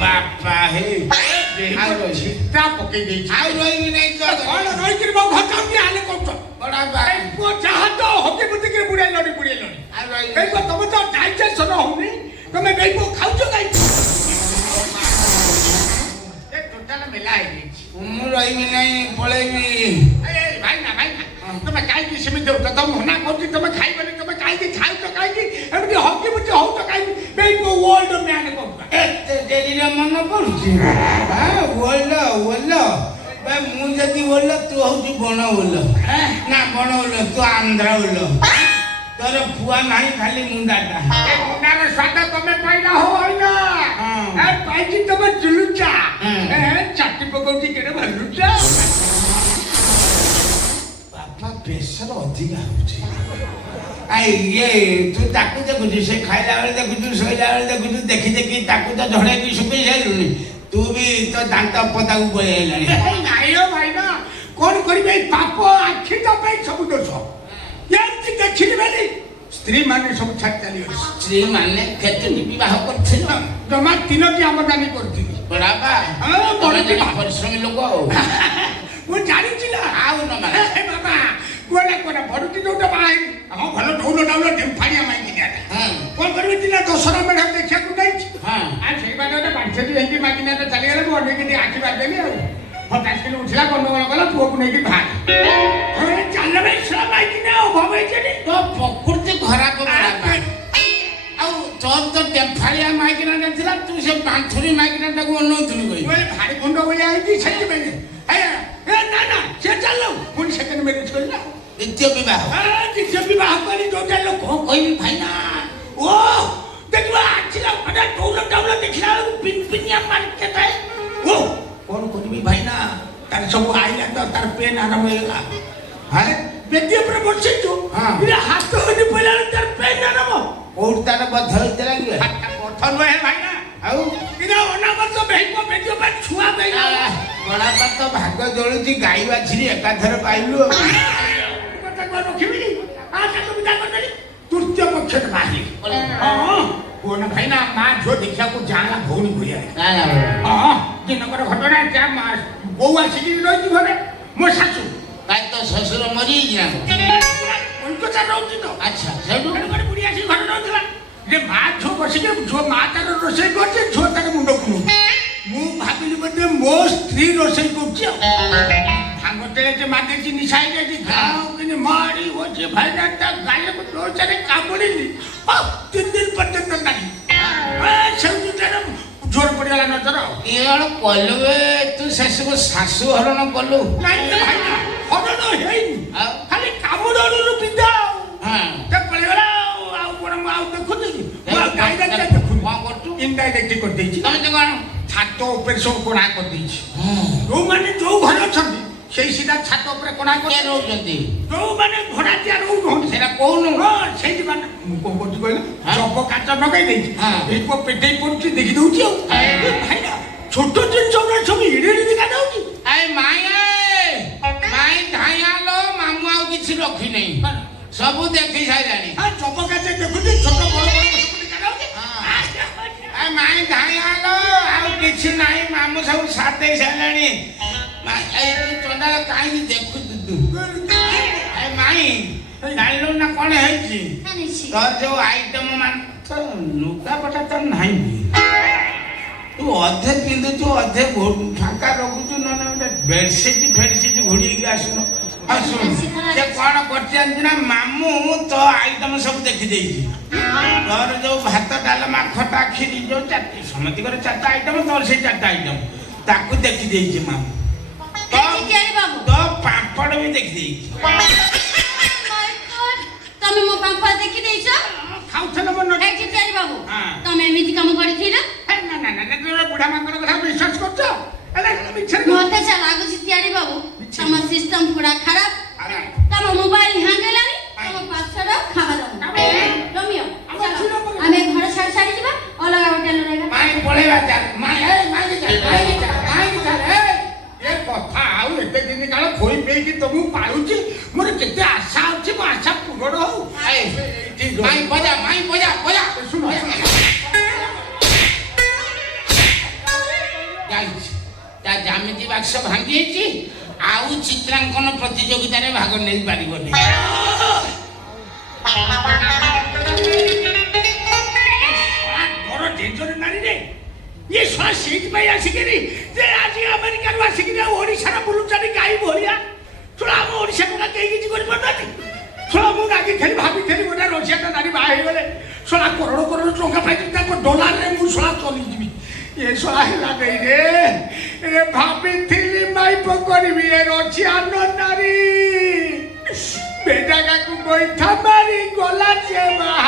ବାପା ହେ ଚିତା ପକେଇ ଦେଇଛି ଆଉ ରହିବି ନାଇଁ ତ କଣ ରହିକିରି ମୋ ଘର ଚାହୁଁଛି ଆଲେ କରୁଛ ବଡ ପୁଅ ଯାହା ତ ହକି ବୁଦ୍ଧିକିରି ବୁଡେଇଲଣି ଆଉ ରହିବି ତମେ ତ ଡାଇଜେସନ ହଉନି ତମେ ବେଇବ ଖାଉଛ କାଇଁ ଟୋଟାଲ ମେଲା ହେଇଯାଇଛି ମୁଁ ରହିବି ନାଇଁ ପଳେଇବି ଭାଇନା ତମେ କାହିଁକି ସେମିତି ହଉଛ ତମେ ମନା କରୁଛି ତମେ ଖାଇବନି ତମେ କାହିଁକି ଖାଉଛ କାହିଁକି ଏମିତି ହକି ବୁଝି ହଉଛ କାହିଁକି ବେଇବ ୱାର୍ଲଡ ମ୍ୟାନ କରୁଛ ଏତେ ଡେରିରେ ମନେ ପଡୁଛି ଓଲ ମୁଁ ଯଦି ଓଲ ତୁ ହଉଛି ବଣ ଓଲ ନା ବଣ ଓଲ ତୁ ଆନ୍ଧ୍ର ଓଲ ତୋର ପୁଆ ନାହିଁ ଖାଲି ମୁଣ୍ଡାଟା ମୁଣ୍ଡାର ସ୍ୱାଦ ତମେ ପାଇଲା ହଇନା ପାଇଛି ତମେ ଚୁଲୁଚା ଚାଟି ପକଉଛି କେଡ଼େ ଭାଲୁଚା ବାପା ପ୍ରେସର ଅଧିକା ହଉଛି ଇଏ ତୁ ତାକୁ ଦେଖୁଛୁ ସେ ଖାଇଲା ବେଳେ ଦେଖୁଛୁ ଶୋଇଲା ବେଳେ ଦେଖୁଛୁ ଦେଖି ଦେଖି ତାକୁ ତ ଝଡ଼େଇକି ଶୁଖେଇ ସାରିଲୁଣି ତୁ ବି ତ ଦାନ୍ତ ପଦାକୁ ପଳେଇଲାଣି ନାଇଁ ଭାଇନା କଣ କରିବି ଏଇ ପାପ ଆଖି ତ ପାଇଁ ସବୁ ଦୋଷ ଏମିତି ଦେଖିଲି ବୋଲି ସ୍ତ୍ରୀ ମାନେ ସବୁ ଛାଡ଼ି ଚାଲିଗଲେ ସ୍ତ୍ରୀ ମାନେ କେତୋଟି ବିବାହ କରିଥିଲ ଜମା 3ଟି ଆମଦାନୀ କରିଥିଲି ପରିଶ୍ରମୀ ଲୋକ ମୁଁ ଜାଣିଛି ନା ଆଉ ବାବା କୁଆଡେ ଭରୁଛି ଯୋଉଟା ବାହା ହେଇନି ହଁ ଭଲ ଡଉଲ ଢେମ୍ଫାଣିଆ ମାଇକି କଣ କରିବି ଦିନ ଦଶହରା ମେଢ ଦେଖିବାକୁ ଯାଇଛି ଆଉ ସେଇ ବାଟେ ଗୋଟେ ବାଣ୍ଠେଟି ହେଇକି ମାଗିନାଟା ଚାଲିଗଲେ ମୁଁ ଅନେଇକି ଆଖି ବାଦେଲି ଆଉ ହଠାତ୍ କିନି ଉଠିଲା ଗଣ୍ଡଗୋଳ କଲା ପୁଅକୁ ନେଇକି ବାହାରି ଚାଲ ମାଇକିନା ଅଭାବ ହେଇଛି ତ ପ୍ରକୃତି ଖରାପ ଆଉ ତୋର ତ ଢେମ୍ଫାଣିଆ ମାଇକିନାଟା ଥିଲା ତୁ ସେ ବାଣ୍ଠୁରୀ ମାଇକିନାଟାକୁ ଅନଉଥିଲୁ ଭାରି ଗୁଣ୍ଡ ଭଳିଆ ହେଇଛି ସେଥିପାଇଁ ନା ସେ ଚାଲ ପୁଣି ସେକେଣ୍ଡ ମ୍ୟାରେଜ କରିଲା ଦ୍ୱିତୀୟ ବିବାହ କରି ଯୋଉଟା ଲୋକ କହିବି ଭାଇନା ଓ ଦେଖିବା ଆସିଲା ଡଉଲ ଦେଖିଲା ବେଳକୁ ପିନିଆ ମାରିକେ ଥାଏ ଓ କଣ କରିବି ଭାଇନା ତାର ସବୁ ଆଇଲା ତ ତାର ପେନ୍ ଆରମ୍ଭ ହେଇଗଲା ବେଦି ଉପରେ ବସିଛୁ ହାତ ହନି ପଇଲା ତାର ପେନ୍ ଆରମ୍ଭ କୋଉଠି ତାର ବଧ ହେଇଥିଲା କି ବଧ ନୁହେଁ ଭାଇନା ଆଉ ଅନାବର୍ଷ ବେହିବ ବେଦି ଉପରେ ଛୁଆ ବେହିଲା ଗଣାପା ତ ଭାଗ ଜଳୁଛି ଗାଈ ବାଛିରି ଏକାଥରେ ପାଇଲୁ ରଖିବି ତୃତୀୟ ପକ୍ଷରେ ବାହାରି କୁହ ନା ଭାଇନା ମା ଝିଅ ଦେଖିବାକୁ ଜାଣିଲା ଭଉଣୀ ଭଳିଆ ଦିନକର ଘଟଣା ବୋଉ ଆସିକି ରହିଛି ଘରେ ମୋ ଶାଶୁ କାହିଁ ତ ଶ୍ୱଶୁର ମରିଯାଇଛି ନା କୋଲକାତା ରହୁଛି ତ ଆଚ୍ଛା ସେଇଠୁ ବୁଢୀ ଆସିକି ଘରେ ରହୁଥିଲା ଯେ ମା ଝିଅ ବସିକି ଝିଅ ମା ତାର ରୋଷେଇ କରୁଛି ଝିଅ ତାର ମୁଣ୍ଡ କୁଣ୍ଡୁ ମୁଁ ଭାବିଲି ବୋଧେ ମୋ ସ୍ତ୍ରୀ ରୋଷେଇ କରୁଛି ଆଉ ଭାଙ୍ଗ ତେଳେ ଯେ ମାଗିଛି ନିଶା ହେଇଯାଇଛି କିନି ମାରି ହଉଛି ଭାଇନା ତା ଗାଈକୁ ଦୋଷରେ କାମୁଡ଼ିଲି 3 ଦିନ ପର୍ଯ୍ୟନ୍ତ ନାହିଁ ସେମିତି ତାର ଜୋର ପଡ଼ିଗଲା ନଜର ଇଏ କଲୁ ତୁ ସେସବୁ ଶାଶୁ ହରଣ କଲୁ ନାଇଁ ଭାଇନା ହରଣ ହେଇନି ଖାଲି କାମୁଡ଼ରୁ ବିଦା ଆଉ ପଳେଇଗଲା ଆଉ କଣ ମୁଁ ଆଉ ଦେଖୁଛି ଦେଖୁନି କଣ କରୁଛୁ ଇନଡାଇରେକ୍ଟ କରିଦେଇଛି ତମେ କଣ ଛାତ ଉପରେ ସବୁ କୋଣା କରିଦେଇଛି ଯୋଉମାନେ ଯୋଉ ଘରେ ଅଛନ୍ତି ସେଇ ସିଧା ଛାତ ଉପରେ କୋଣା କରି ରହୁଛନ୍ତି ଯୋଉମାନେ ଭଡ଼ାଟିଆ ରହୁଛନ୍ତି ସେଇଟା କହୁନୁ ସେଇଠି ମାନେ ମୁଁ କଣ କରୁଛି କହିଲ ଚପ କାଚ ଲଗାଇ ଦେଇଛି ଏଇ ପୁଅ ପେଟେଇ ପଡୁଛି ଦେଖି ଦଉଛି ଆଉ ଭାଇନା ଛୋଟ ଜିନିଷ ସବୁ ଇଡି ଦେଖା ଯାଉଛି ମାଇ ଧାଇଁଆଲୋ ମାମୁଁ ଆଉ କିଛି ରଖିନେଇ ସବୁ ଦେଖି ସାରିଲାଣି ଚପ କାଚ ଦେଖୁଛି ଛୋଟ ବଡ ସବୁ ଦେଖା ଯାଉଛି ମାଇ ଧାଇଁଆଲୋ ଆଉ କିଛି ନାହିଁ ମାମୁଁ ସବୁ ସାଥ ଦେଇ ସାରିଲାଣି ଚଣ୍ଡାଳ କାହିଁକି ଦେଖୁଛୁ ମାଇ ଜାଣିଲୁ ନା କଣ ହେଇଛି ତୋର ଯୋଉ ଆଇଟମ ମାନେ ତ ଲୁଗାପଟା ତ ନାହିଁ ତୁ ଅଧେ ପିନ୍ଧୁଛୁ ଅଧେ ଫାଙ୍କା ରଖୁଛୁ ନହେଲେ ଗୋଟେ ବେଡସିଟ୍ ଘୋଡ଼ିକି ଆସୁନ ସେ କଣ କରିଛି ଜାଣିଛୁ ନା ମାମୁଁ ତ ଆଇଟମ ସବୁ ଦେଖିଦେଇଛି ତୋର ଯୋଉ ଭାତ ଡାଲମା ଖଟା କ୍ଷୀରି ଯୋଉ ସମସ୍ତଙ୍କର 4ଟା ଆଇଟମ ତୋର ସେଇ 4ଟା ଆଇଟମ ତାକୁ ଦେଖିଦେଇଛି ମାମୁଁ तो पापड़ भी देख दी तमे मो पापड़ देखि देइछो खाउथन मन ए चिटियारी बाबू तमे एमिति काम करिथिल ना तो बुढ़ा मांकर कथा विश्वास करछो अरे मिछर मोते छ लागु चिटियारी बाबू तम सिस्टम पूरा खराब तम मोबाइल हैंग हेलानी तम पासवर्ड खावा दो रोमियो हमें घर साड़ी जीवा अलग होटल रहेगा माई पळेवा जा माई କଥା ଆଉ ଏତେ ଦିନ କାଳ ଖୋଇ ପେଇକି ତମକୁ ପାଳୁଛି ମୋର କେତେ ଆଶା ଅଛି ମୋ ଆଶା ପୂରଣ ହଉ ମାଇ ବଜା ଶୁଣ ବାକ୍ସ ଭାଙ୍ଗି ଯାଇଛି ଆଉ ଚିତ୍ରାଙ୍କନ ପ୍ରତିଯୋଗିତାରେ ଭାଗ ନେଇ ପାରିବନି। ବଡ ଡେଞ୍ଜର ନାରୀ ରେ ଇଏ ଶଳା ସେଇଥିପାଇଁ ଆସିକିରି ଯେ ଆଜି ଆମେରିକାରୁ ଆସିକିରି ଆଉ ଓଡ଼ିଶାର ବୁଲୁଛନ୍ତି ଗାଈ ଭଳିଆ। ଶଳା ଆମ ଓଡ଼ିଶାକୁ ନା କେହି କିଛି କରିପାରୁନାହାନ୍ତି। ଶଳା ମୁଁ ରାଗିଥିଲି ଭାବିଥିଲି ଗୋଟେ ରଷିଆଟା ନାରୀ ବାହା ହେଇଗଲେ ଶଳା କରୋଡ଼ କରୋଡ଼ ଟଙ୍କା ପାଇଛି ତାଙ୍କ ଡଲାରରେ ମୁଁ ଶଳା ଚଲିଯିବି। ଏ ଶଳା ହେଲା ନେଇ ରେ ଭାବିଥିଲି ମାଇପ କରିବି ଏ ରଷିଆନ ନାରୀ ବେଟାକାକୁ ଗୋଇଠା ମାରି ଗଲା ଯେ ବାହା